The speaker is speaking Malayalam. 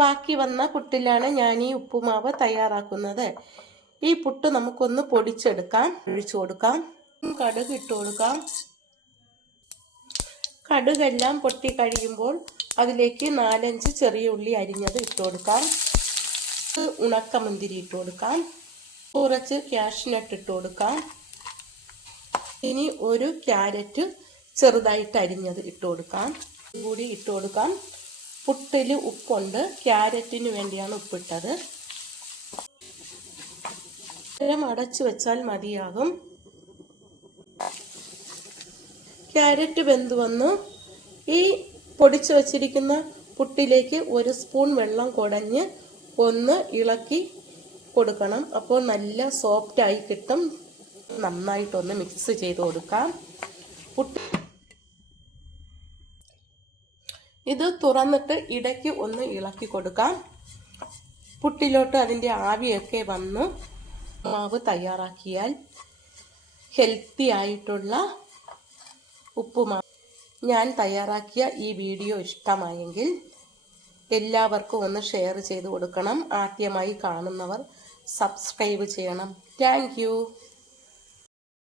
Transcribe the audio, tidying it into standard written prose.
ബാക്കി വന്ന പുട്ടിലാണ് ഞാൻ ഈ ഉപ്പുമാവ് തയ്യാറാക്കുന്നത്. ഈ പുട്ട് നമുക്കൊന്ന് പൊടിച്ചെടുക്കാം. ഒഴിച്ചു കൊടുക്കാം. കടുക് ഇട്ട് കൊടുക്കാം. കടുകെല്ലാം പൊട്ടി കഴിയുമ്പോൾ അതിലേക്ക് 4-5 ചെറിയ ഉള്ളി അരിഞ്ഞത് ഇട്ട് കൊടുക്കാം. ഉണക്കമുന്തിരി ഇട്ട് കൊടുക്കാം. കുറച്ച് കാഷ്നട്ട് ഇട്ട് കൊടുക്കാം. ഇനി ഒരു ക്യാരറ്റ് ചെറുതായിട്ട് അരിഞ്ഞത് ഇട്ട് കൊടുക്കാം. കൂടി ഇട്ട് കൊടുക്കാം. പുട്ടിൽ ഉപ്പുണ്ട്. ക്യാരറ്റിന് വേണ്ടിയാണ് ഉപ്പിട്ടത്. അടച്ചു വെച്ചാൽ മതിയാകും. ക്യാരറ്റ് വെന്ത് വന്നു. ഈ പൊടിച്ചു വച്ചിരിക്കുന്ന പുട്ടിലേക്ക് 1 സ്പൂൺ വെള്ളം കുടഞ്ഞ് ഒന്ന് ഇളക്കി കൊടുക്കണം. അപ്പോൾ നല്ല സോഫ്റ്റായി കിട്ടും. നന്നായിട്ടൊന്ന് മിക്സ് ചെയ്ത് കൊടുക്കാം. ഇത് തുറന്നിട്ട് ഇടയ്ക്ക് ഒന്ന് ഇളക്കി കൊടുക്കാം. പുട്ടിലോട്ട് അതിൻ്റെ ആവിയൊക്കെ വന്ന് മാവ് തയ്യാറാക്കിയാൽ ഹെൽത്തി ആയിട്ടുള്ള ഉപ്പുമാവ്. ഞാൻ തയ്യാറാക്കിയ ഈ വീഡിയോ ഇഷ്ടമായെങ്കിൽ എല്ലാവർക്കും ഒന്ന് ഷെയർ ചെയ്ത് കൊടുക്കണം. ആദ്യമായി കാണുന്നവർ സബ്സ്ക്രൈബ് ചെയ്യണം. Thank you.